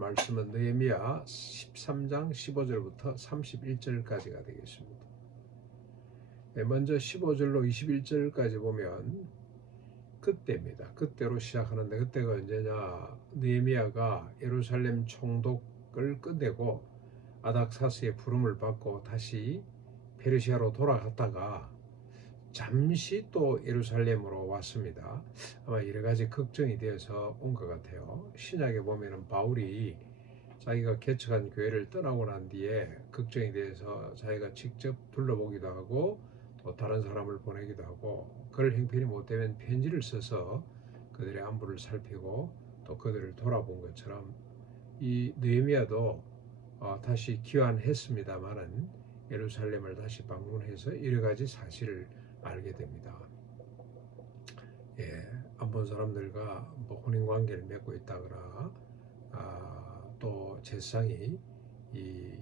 말씀은 느헤미야 13장 15절부터 31절까지가 되겠습니다. 먼저 15절로 21절까지 보면 그때입니다. 그때로 시작하는데 그때가 언제냐? 느헤미야가 예루살렘 총독을 끝내고 아닥사스의 부름을 받고 다시 페르시아로 돌아갔다가 잠시 또 예루살렘으로 왔습니다. 아마 여러 가지 걱정이 되어서 온 것 같아요. 신약에 보면은 바울이 자기가 개척한 교회를 떠나고 난 뒤에 걱정이 돼서 자기가 직접 둘러보기도 하고 또 다른 사람을 보내기도 하고 그럴 형편이 못 되면 편지를 써서 그들의 안부를 살피고 또 그들을 돌아본 것처럼 이 느헤미야도 다시 귀환했습니다마는 예루살렘을 다시 방문해서 여러 가지 사실을 알게 됩니다. 안 본 사람들과 뭐 혼인 관계를 맺고 있다거나 또 제사장이 이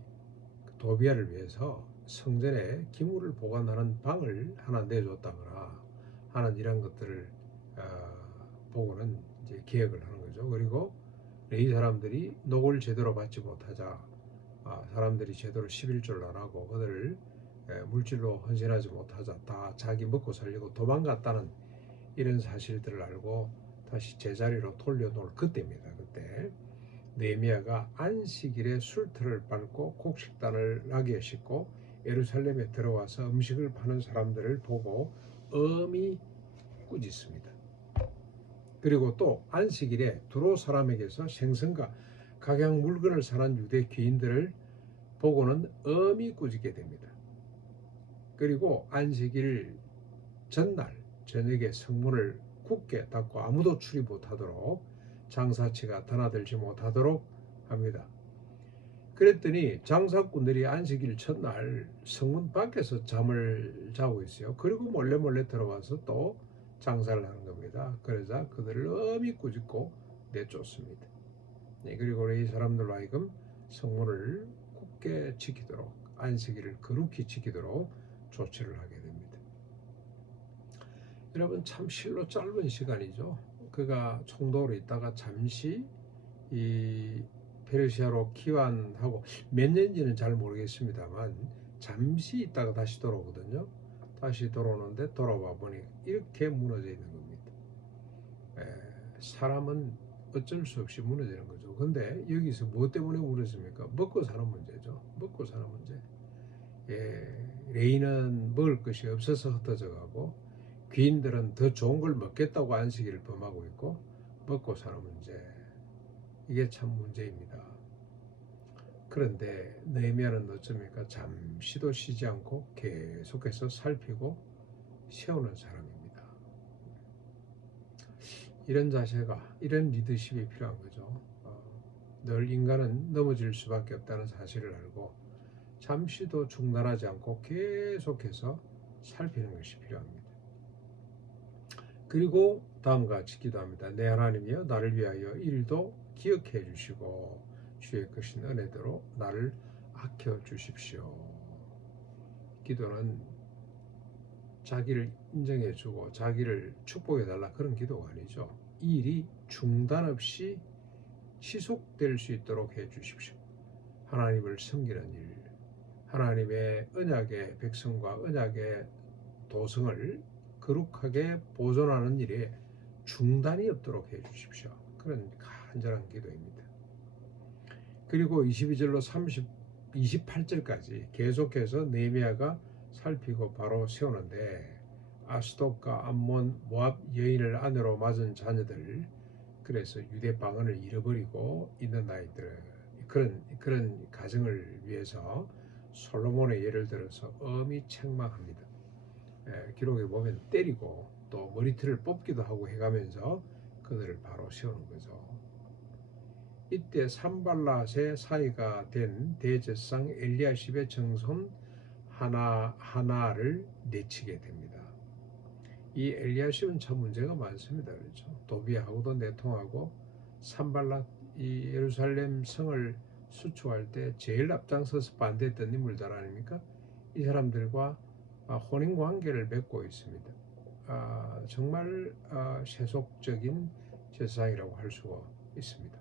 도비아를 위해서 성전에 기물을 보관하는 방을 하나 내줬다거나 하는 이런 것들을 보고는 이제 기획을 하는 거죠. 그리고 이 사람들이 녹을 제대로 받지 못하자 사람들이 제대로 11조를 안 하고 그들을 물질로 헌신하지 못하자 다 자기 먹고 살려고 도망갔다는 이런 사실들을 알고 다시 제자리로 돌려놓을 그때입니다. 그때 느헤미야가 안식일에 술틀을 밟고 곡식단을 나귀에 싣고 예루살렘에 들어와서 음식을 파는 사람들을 보고 엄히 꾸짖습니다. 그리고 또 안식일에 두로 사람에게서 생선과 각양 물건을 사는 유대 귀인들을 보고는 엄히 꾸짖게 됩니다. 그리고 안식일 전날 저녁에 성문을 굳게 닫고 아무도 출입 못하도록 장사치가 드나들지 못하도록 합니다. 그랬더니 장사꾼들이 안식일 첫날 성문 밖에서 잠을 자고 있어요. 그리고 몰래 들어와서 또 장사를 하는 겁니다. 그러자 그들을 엄히 꾸짖고 내쫓습니다. 그리고 이 사람들로 하여금 성문을 굳게 지키도록 안식일을 거룩히 지키도록 조치를 하게 됩니다. 여러분 참 실로 짧은 시간이죠. 그가 총독으로 있다가 잠시 이 페르시아로 귀환하고 몇 년인지는 잘 모르겠습니다만 잠시 있다가 다시 돌아오거든요. 다시 돌아오는데 돌아와 보니 이렇게 무너져 있는 겁니다. 사람은 어쩔 수 없이 무너지는 거죠. 근데 여기서 무엇 때문에 무너집니까? 먹고 사는 문제죠. 먹고 사는 문제. 레이는 먹을 것이 없어서 흩어져 가고 귀인들은 더 좋은 걸 먹겠다고 안식일을 범하고 있고 먹고 사는 문제. 이게 참 문제입니다. 그런데 느헤미야는 어쩝니까? 잠시도 쉬지 않고 계속해서 살피고 세우는 사람입니다. 이런 자세가, 이런 리더십이 필요한 거죠. 늘 인간은 넘어질 수밖에 없다는 사실을 알고 잠시도 중단하지 않고 계속해서 살피는 것이 필요합니다. 그리고 다음과 같이 기도합니다. 내 하나님이여 나를 위하여 일도 기억해 주시고 주의 크신 은혜대로 나를 아껴 주십시오. 기도는 자기를 인정해 주고 자기를 축복해 달라 그런 기도가 아니죠. 이 일이 중단 없이 지속될 수 있도록 해 주십시오. 하나님을 섬기는 일, 하나님의 언약의 백성과 언약의 도성을 거룩하게 보존하는 일에 중단이 없도록 해 주십시오. 그런 간절한 기도입니다. 그리고 22절로 28절까지 계속해서 느헤미야가 살피고 바로 세우는데 아스돗과 암몬, 모압 여인을 아내로 맞은 자녀들, 그래서 유대 방언을 잃어버리고 있는 아이들, 그런 가정을 위해서 솔로몬의 예를 들어서 엄히 책망합니다. 기록에 보면 때리고 또 머리털을 뽑기도 하고 해가면서 그들을 바로 세우는 거죠. 이때 산발랏의 사이가 된 대제사장 엘리야십의 정손 하나를 내치게 됩니다. 이 엘리야십은 참 문제가 많습니다. 그렇죠? 도비아하고도 내통하고 산발랏 이 예루살렘 성을 수축할 때 제일 앞장서서 반대했던 인물들 아닙니까? 이 사람들과 혼인 관계를 맺고 있습니다. 정말 세속적인 제사장이라고 할 수가 있습니다.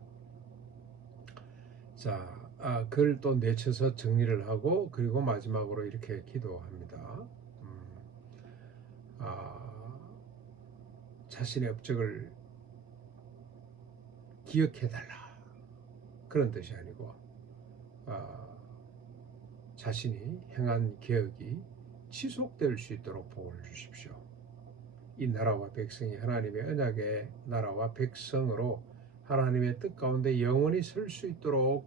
자, 그걸 또 내쳐서 정리를 하고 그리고 마지막으로 이렇게 기도합니다. 음, 아, 자신의 업적을 기억해달라 그런 뜻이 아니고 아, 자신이 행한 계획이 지속될 수 있도록 복을 주십시오. 이 나라와 백성이 하나님의 언약의 나라와 백성으로 하나님의 뜻 가운데 영원히 설 수 있도록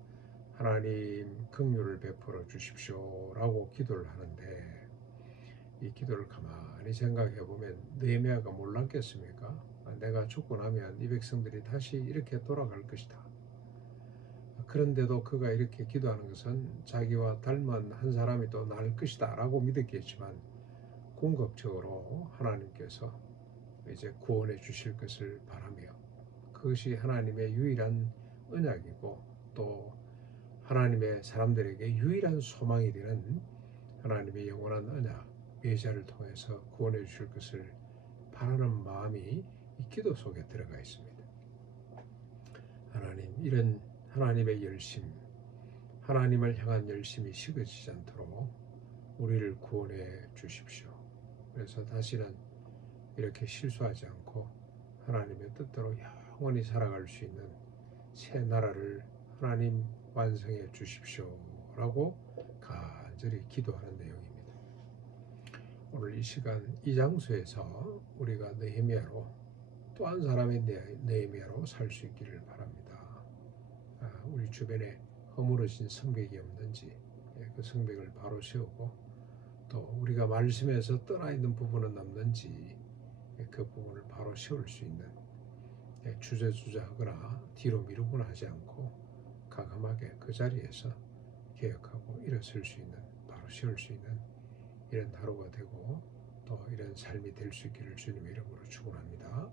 하나님 긍휼을 베풀어 주십시오라고 기도를 하는데 이 기도를 가만히 생각해 보면 느헤미야가 몰랐겠습니까? 내가 죽고 나면 이 백성들이 다시 이렇게 돌아갈 것이다. 그런데도 그가 이렇게 기도하는 것은 자기와 닮은 한 사람이 또 나을 것이다 라고 믿었겠지만 궁극적으로 하나님께서 이제 구원해 주실 것을 바라며 그것이 하나님의 유일한 언약이고 또 하나님의 사람들에게 유일한 소망이 되는 하나님의 영원한 언약 메시아를 통해서 구원해 주실 것을 바라는 마음이 이 기도 속에 들어가 있습니다. 하나님, 이런 하나님의 열심, 하나님을 향한 열심이 식어지지 않도록 우리를 구원해 주십시오. 그래서 다시는 이렇게 실수하지 않고 하나님의 뜻대로 영원히 살아갈 수 있는 새 나라를 하나님 완성해 주십시오라고 간절히 기도하는 내용입니다. 오늘 이 시간 이 장소에서 우리가 느헤미야로 또 한 사람의 느헤미야로 살 수 있기를 바랍니다. 우리 주변에 허물어진 성벽이 없는지 그 성벽을 바로 세우고 또 우리가 말씀에서 떠나 있는 부분은 없는지 그 부분을 바로 세울 수 있는 주저주저하거나 뒤로 미루거나 하지 않고 과감하게 그 자리에서 개혁하고 일어설 수 있는 바로 세울 수 있는 이런 하루가 되고 또 이런 삶이 될 수 있기를 주님의 이름으로 축원합니다.